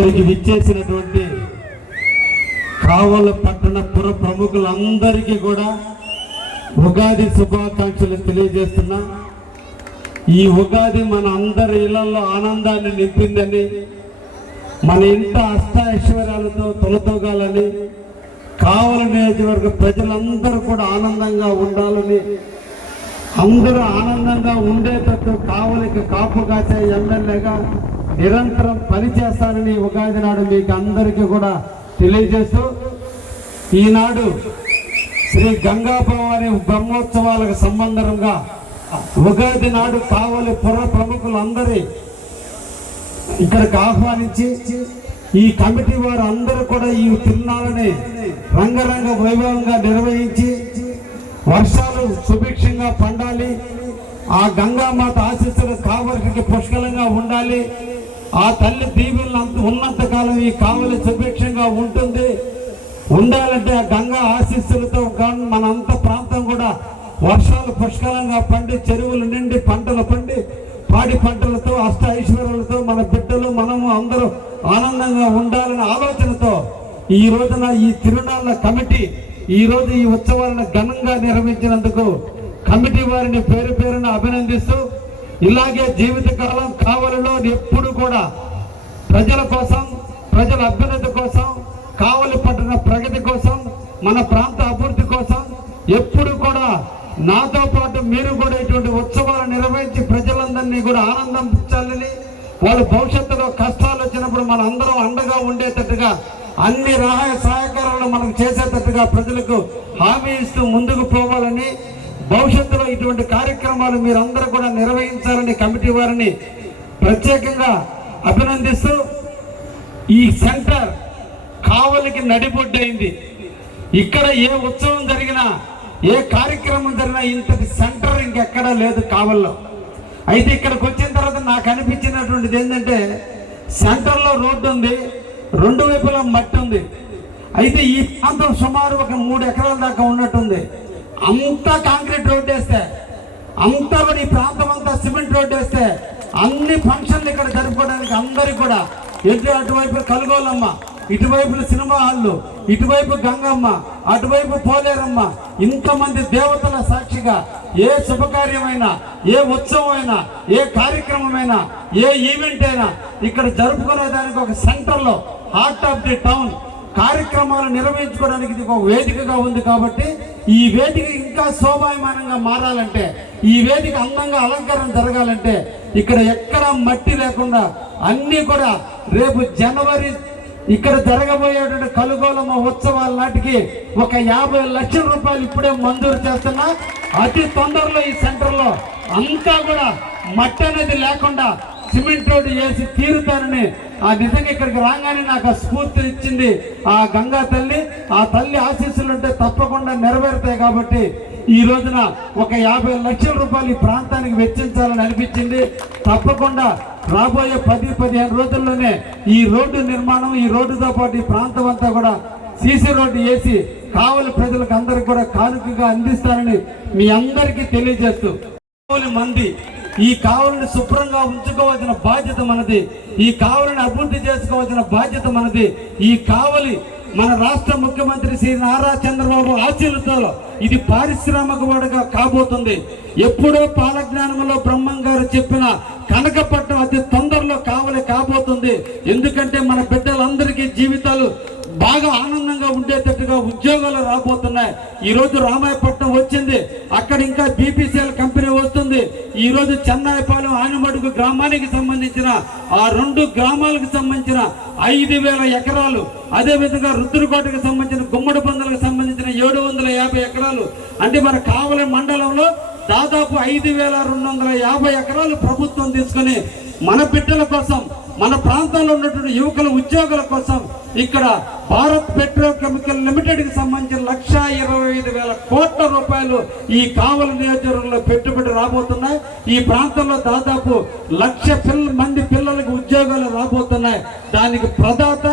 ఇక్కడికి విచ్చేసినటువంటి కావల పట్టణ పుర ప్రముఖులందరికీ కూడా ఉగాది శుభాకాంక్షలు తెలియజేస్తున్నా. ఈ ఉగాది మన అందరి ఇళ్ళలో ఆనందాన్ని నింపిందని మన ఇంట అష్ట ఐశ్వర్యాలతో తొలతోగాలని కావల నియోజకవర్గ ప్రజలందరూ కూడా ఆనందంగా ఉండాలని అందరూ ఆనందంగా ఉండేటట్టు కావలికి కాపు కాసే ఎమ్మెల్యేగా నిరంతరం పనిచేస్తానని ఉగాది నాడు మీకు అందరికీ కూడా తెలియజేస్తూ ఈనాడు శ్రీ గంగాభవాని బ్రహ్మోత్సవాలకు సంబంధంగా ఉగాది నాడు కావలి పుర ప్రముఖులందరి ఇక్కడికి ఆహ్వానించి ఈ కమిటీ వారు అందరూ కూడా ఈ తిరునాళ్ళని రంగరంగ వైభవంగా నిర్వహించి వర్షాలు సుభిక్షంగా పండాలి ఆ గంగామాత ఆశీస్సులు కావలికి పుష్కలంగా ఉండాలి. ఆ తల్లి దీవెనలు ఉన్నంత కాలం ఈ కావలి సుభిక్షంగా ఉంటుంది. ఉండాలంటే ఆ గంగా ఆశీస్సులతో గాను మన అంత ప్రాంతం కూడా వర్షాలు పుష్కలంగా పండి చెరువులు నిండి పంటలు పండి పాడి పంటలతో అష్ట ఐశ్వర్యాలతో మన బిడ్డలు మనము అందరూ ఆనందంగా ఉండాలనే ఆలోచనతో ఈ రోజున ఈ తిరునాళ్ళ కమిటీ ఈ రోజు ఈ ఉత్సవాలను ఘనంగా నిర్వహించినందుకు కమిటీ వారిని పేరు పేరున అభినందిస్తూ ఇలాగే జీవితకాలం కావలిలో ఎప్పుడు కూడా ప్రజల కోసం ప్రజల అభ్యున్నతి కోసం కావలి పట్టణ ప్రగతి కోసం మన ప్రాంత అభివృద్ధి కోసం ఎప్పుడు కూడా నాతో పాటు మీరు కూడా ఇటువంటి ఉత్సవాలు నిర్వహించి ప్రజలందరినీ కూడా ఆనందం ఆనందించాలని వాళ్ళు భవిష్యత్తులో కష్టాలు వచ్చినప్పుడు మన అందరం అండగా ఉండేటట్టుగా అన్ని రహాయ సహకారాలు మనం చేసేటట్టుగా ప్రజలకు హామీ ఇస్తూ ముందుకు పోవాలని భవిష్యత్తులో ఇటువంటి కార్యక్రమాలు మీరందరూ కూడా నిర్వహించాలని కమిటీ వారిని ప్రత్యేకంగా అభినందిస్తూ ఈ సెంటర్ కావలికి నడిబొడ్డైంది. ఇక్కడ ఏ ఉత్సవం జరిగినా ఏ కార్యక్రమం జరిగినా ఇంతటి సెంటర్ ఇంకెక్కడా లేదు కావల్లో. అయితే ఇక్కడికి వచ్చిన తర్వాత నాకు అనిపించినటువంటిది ఏంటంటే సెంటర్లో రోడ్డు ఉంది రెండు వైపులా మట్టి ఉంది. అయితే ఈ ప్రాంతం సుమారు ఒక మూడు ఎకరాల దాకా ఉన్నట్టుంది. అంతా కాంక్రీట్ రోడ్డు వేస్తే అంతా కూడా ఈ ప్రాంతం అంతా సిమెంట్ రోడ్డు వేస్తే అన్ని ఫంక్షన్లు ఇక్కడ జరుపుకోవడానికి అందరికి కూడా ఎటు అటువైపు కలుగోలమ్మ ఇటువైపు సినిమా హాళ్ళు ఇటువైపు గంగమ్మ అటువైపు పోలేరమ్మ ఇంతమంది దేవతల సాక్షిగా ఏ శుభకార్యమైనా ఏ ఉత్సవమైనా ఏ కార్యక్రమమైనా ఏ ఈవెంట్ అయినా ఇక్కడ జరుపుకునే దానికి ఒక సెంటర్లో హార్ట్ ఆఫ్ ది టౌన్ కార్యక్రమాలు నిర్వహించుకోవడానికి ఇది ఒక వేదికగా ఉంది కాబట్టి ఈ వేదిక ఇంకా శోభాయమానంగా మారాలంటే ఈ వేదిక అందంగా అలంకరణ జరగాలంటే ఇక్కడ ఎక్కడ మట్టి లేకుండా అన్నీ కూడా రేపు జనవరి ఇక్కడ జరగబోయేటువంటి కలుగోలమ్మ ఉత్సవాల నాటికి ఒక యాభై లక్షల రూపాయలు ఇప్పుడే మంజూరు చేస్తున్నా. అతి తొందరలో ఈ సెంటర్లో అంతా కూడా మట్టి అనేది లేకుండా సిమెంట్ రోడ్డు వేసి తీరుతానని ఆ నిజంగా ఇక్కడికి రాగానే నాకు ఆ స్ఫూర్తి ఇచ్చింది ఆ గంగా తల్లి. ఆ తల్లి ఆశీస్సులు ఉంటే తప్పకుండా నెరవేరుతాయి కాబట్టి ఈ రోజున ఒక యాభై లక్షల రూపాయలు ఈ ప్రాంతానికి వెచ్చించాలని అనిపించింది. తప్పకుండా రాబోయే పది పదిహేను రోజుల్లోనే ఈ రోడ్డు నిర్మాణం ఈ రోడ్డుతో పాటు ఈ ప్రాంతం అంతా కూడా సీసీ రోడ్డు వేసి కావలి ప్రజలకు అందరికి కూడా కానుకగా అందిస్తానని మీ అందరికీ తెలియజేస్తూ. మంది ఈ కావలిని శుభ్రంగా ఉంచుకోవాల్సిన బాధ్యత మనది. ఈ కావలిని అభివృద్ధి చేసుకోవాల్సిన బాధ్యత మనది. ఈ కావలి మన రాష్ట్ర ముఖ్యమంత్రి శ్రీ నారా చంద్రబాబు ఆశీలతో ఇది పారిశ్రామిక వాడుగా కాబోతుంది. ఎప్పుడో పాలజ్ఞానంలో బ్రహ్మం గారు చెప్పిన కనకపట్నం అతి తొందరలో కావలి కాబోతుంది. ఎందుకంటే మన బిడ్డలందరికీ జీవితాలు బాగా ఆనందంగా ఉండేటట్టుగా ఉద్యోగాలు రాబోతున్నాయి. ఈరోజు రామాయపట్నం వచ్చింది. అక్కడ ఇంకా బీపీసీఎల్ కంపెనీ వస్తుంది. ఈరోజు రోజు చెన్నాయిపాలెం గ్రామానికి సంబంధించిన ఆ రెండు గ్రామాలకు సంబంధించిన ఐదు వేల ఎకరాలు అదేవిధంగా రుద్రకోటకు సంబంధించిన గుమ్మడి పందులకు సంబంధించిన ఏడు వందల యాభై ఎకరాలు. అంటే మన కావలి మండలంలో దాదాపు ఐదు వేల రెండు వందల యాభై ఎకరాలు ప్రభుత్వం తీసుకొని మన బిడ్డల కోసం మన ప్రాంతంలో ఉన్నటువంటి యువకుల ఉద్యోగుల కోసం ఇక్కడ భారత్ పెట్రోకెమికల్ లిమిటెడ్కి సంబంధించిన లక్ష ఇరవై ఐదు వేల కోట్ల రూపాయలు ఈ కావలి నియోజకవర్గంలో పెట్టుబడి రాబోతున్నాయి. ఈ ప్రాంతంలో దాదాపు లక్ష పిల్ల మంది పిల్లలకు ఉద్యోగాలు రాబోతున్నాయి. దానికి ప్రదాత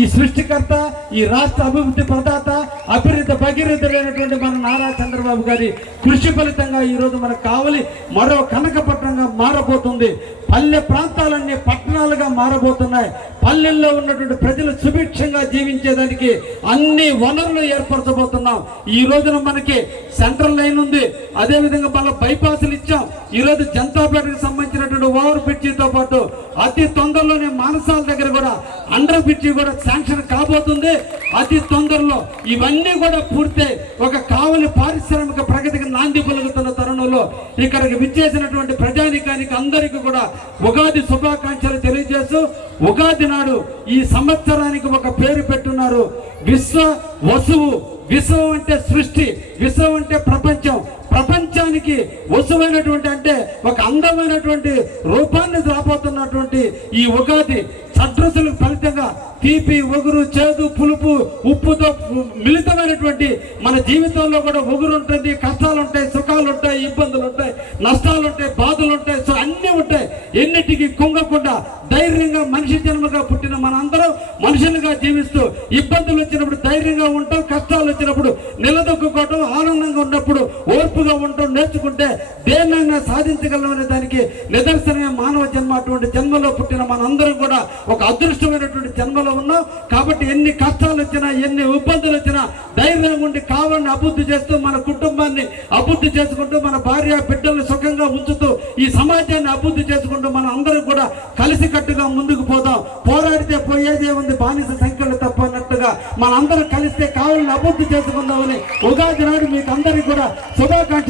ఈ సృష్టికర్త ఈ రాష్ట్ర అభివృద్ధి ప్రదాత అభివృద్ధి భగీరథుడైనటువంటి మన నారా చంద్రబాబు గారి కృషి ఫలితంగా ఈరోజు మన మనకు కావలి మరో కనకపట్నంగా మారబోతుంది. పల్లె ప్రాంతాలన్నీ పట్టణాలుగా మారబోతున్నాయి. పల్లెల్లో ఉన్నటువంటి ప్రజలు సుభిక్షంగా జీవించేదానికి అన్ని వనరులు ఏర్పరచబోతున్నాం. ఈ రోజున మనకి సెంట్రల్ లైన్ ఉంది. అదేవిధంగా మళ్ళీ బైపాసులు ఇచ్చాం. ఈ రోజు జనతాపేటకు సంబంధించినటువంటి ఓవర్ బ్రిడ్జితో పాటు అతి తొందరలోనే మానసాల దగ్గర కూడా అండర్ బ్రిడ్జి కూడా శాంక్షన్ కాబోతుంది. అతి తొందరలో ఇవన్నీ కూడా పూర్తి ఒక కావలి పారిశ్రామిక ప్రగతికి నాంది పలుకుతున్న తరుణంలో ఇక్కడికి విచ్చేసినటువంటి ప్రజానికానికి అందరికీ కూడా ఉగాది శుభాకాంక్షలు తెలియజేస్తూ ఉగాది నాడు ఈ సంవత్సరానికి ఒక పేరు పెట్టున్నారు. విశ్వ వసువు. విశ్వం అంటే సృష్టి. విశ్వం అంటే ప్రపంచం. ప్రపంచానికి వసువైనటువంటి అంటే ఒక అందమైనటువంటి రూపాన్ని రాబోతున్నటువంటి ఈ ఉగాది అడ్రస్సులు ఫలితంగా తీపి ఒగురు చేదు పులుపు ఉప్పుతో మిళితమైనటువంటి మన జీవితంలో కూడా ఒగురు ఉంటుంది కష్టాలు ఉంటాయి సుఖాలు ఉంటాయి ఇబ్బందులు ఉంటాయి నష్టాలు ఉంటాయి బాధలు ఉంటాయి సో అన్నీ ఉంటాయి. ఎన్నిటికి కుంగకుండా ధైర్యంగా మనిషి జన్మగా పుట్టిన మనందరం మనుషులుగా జీవిస్తూ ఇబ్బందులు వచ్చినప్పుడు ధైర్యంగా ఉంటాం కష్టాలు వచ్చినప్పుడు నిలదొక్కుకోవటం ఆనందంగా ఉన్నప్పుడు ఓర్పుగా ఉండటం నేర్చుకుంటే దేన్నైనా సాధించగలమనే దానికి నిదర్శనమే మానవ జన్మ. అటువంటి జన్మలో పుట్టిన మనందరం కూడా ఒక అదృష్టమైనటువంటి జన్మలో ఉన్నాం కాబట్టి ఎన్ని కష్టాలు వచ్చినా ఎన్ని ఇబ్బందులు వచ్చినా ధైర్యం ఉండి కావాలని అభివృద్ధి చేస్తూ మన కుటుంబాన్ని అభివృద్ధి చేసుకుంటూ మన భార్య బిడ్డల్ని సుఖంగా ఉంచుతూ ఈ సమాజాన్ని అభివృద్ధి చేసుకుంటూ మన అందరం కూడా కలిసికట్టుగా ముందుకు పోదాం. పోరాడితే పోయేదే ఉంది బానిస సంఖ్యలు తప్ప అన్నట్టుగా మనందరం కలిస్తే కావాలని అభివృద్ధి చేసుకుందామని ఉగాది నాడు మీకు అందరికీ కూడా శుభాకాంక్ష